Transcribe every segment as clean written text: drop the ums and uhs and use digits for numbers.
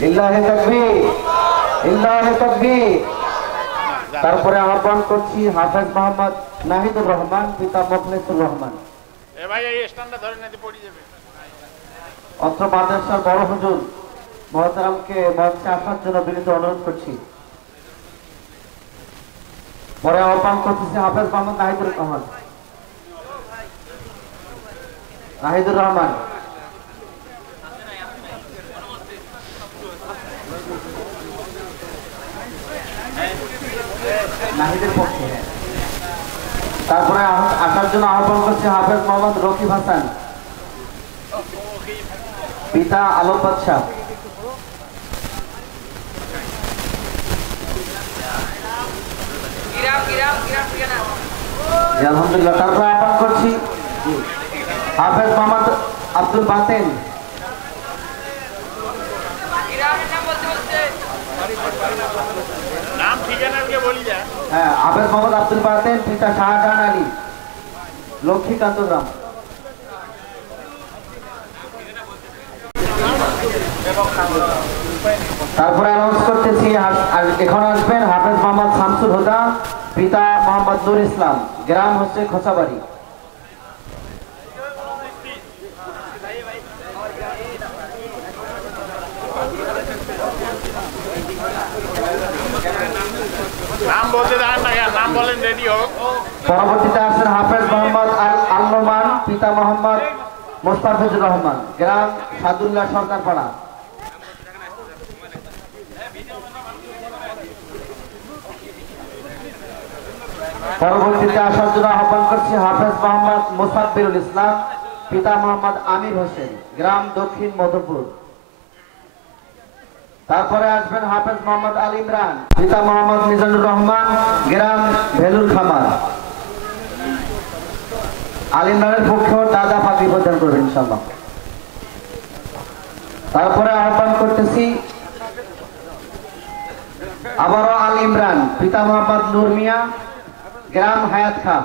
লিল্লাহি তাকবীর, লিল্লাহি তাকবীর। তারপরে আহ্বান করছি হাফেজ মোহাম্মদ নাহিদুর রহমান, পিতা মুখলেসুর রহমান। অত্র মাদ্রাসার বড় হুজুর মহতারামকে মঞ্চে আসার জন্য বিনীত অনুরোধ করছি। পরে আহ্বান করতেছি হাফেজ মোহাম্মদ নাহিদুর রহমান। নাহিদুর রহমান নাহিদের পক্ষে। তারপরে আসার জন্য আহ্বান করছে হাফেজ মোহাম্মদ রকিব হাসান, পিতা আলম বাদশাহ। আলহামদুলিল্লাহ। তারপরে আহ্বান করছি হাফেজ মোহাম্মদ আব্দুল বাতেন, হ্যাঁ হাফেজ মোহাম্মদ আব্দুল বাতেন, পিতা শাহজাহান আলী, লক্ষ্মীকান্ত গ্রাম। তারপরে অ্যানাউন্স করতেছি এখন আসবেন হাফেজ মোহাম্মদ শামসুল হুদা, পিতা মোহাম্মদ নুর ইসলাম, গ্রাম হচ্ছে খোসাবাড়ি। পরবর্তীতে আসেন হাফেজ মোহাম্মদ আল নোমান, পিতা মোহাম্মদ মোস্তাফিজুর রহমান, গ্রাম সাদুল্লাহ সরকারপাড়া। পরবর্তীতে আসার জন্য আহ্বান করছি হাফেজ মোহাম্মদ মুসাব্বিরুল ইসলাম, পিতা মোহাম্মদ আমির হোসেন, গ্রাম দক্ষিণ মধুপুর। তারপরে আসবেন হাফেজ মোহাম্মদ আল ইমরান, পিতা মোহাম্মদ মিজানুর রহমান, গ্রাম ভেলুর খামার। আল ইমরানের পক্ষেও দাদা পাখি প্রদান করবেন ইনশাআল্লাহ। তারপরে আহ্বান করতেছি আবারও আল ইমরান, পিতা মোহাম্মদ নূর মিয়া, গ্রাম হায়াত খা,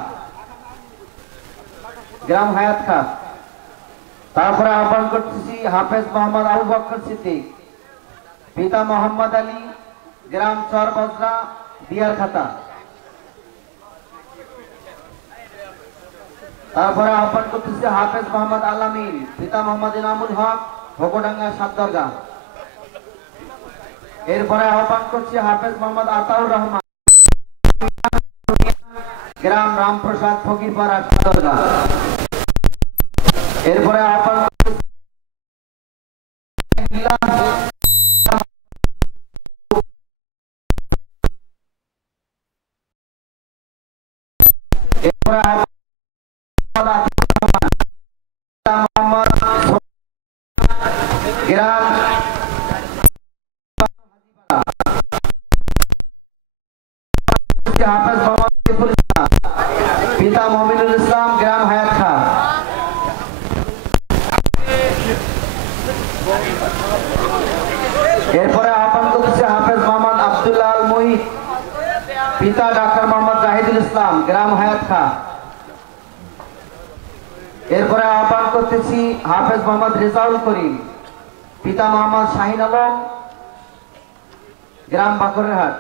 গ্রাম হায়াত খা। তারপরে আহ্বান করতেছি হাফেজ মোহাম্মদ আবু বকর সিদ্দিক, পিতা মোহাম্মদ আলী, গ্রাম চরবজরা, দিয়ার খাতা। তারপরে আহ্বান করতেছি হাফেজ মোহাম্মদ আলামিন, পিতা মোহাম্মদ ইনামুল হক, ভোগডাঙ্গা সাতদরগা। এরপরে আহ্বান করছি হাফেজ মোহাম্মদ আতাউর রহমান, গ্রাম রামপ্রসাদ ফকিরপাড়া সাতদরগা। এরপরে আহ্বান গ্রাম হাফেজ মোহাম্মদ পিতা মমিনুল ইসলাম, গ্রাম হায়াত খা। এরপরে আহ্বান করতেছে হাফেজ মোহাম্মদ আব্দুল্লাহ আল মুহিত, পিতা ডাক্তার মোহাম্মদ জাহিদুল ইসলাম, গ্রাম হায়াত খা। এরপরে আহ্বান করতেছি হাফেজ মোহাম্মদ রেজাউল করিম, পিতা মোহাম্মদ শাহিন আলম, গ্রাম বাকরেরহাট।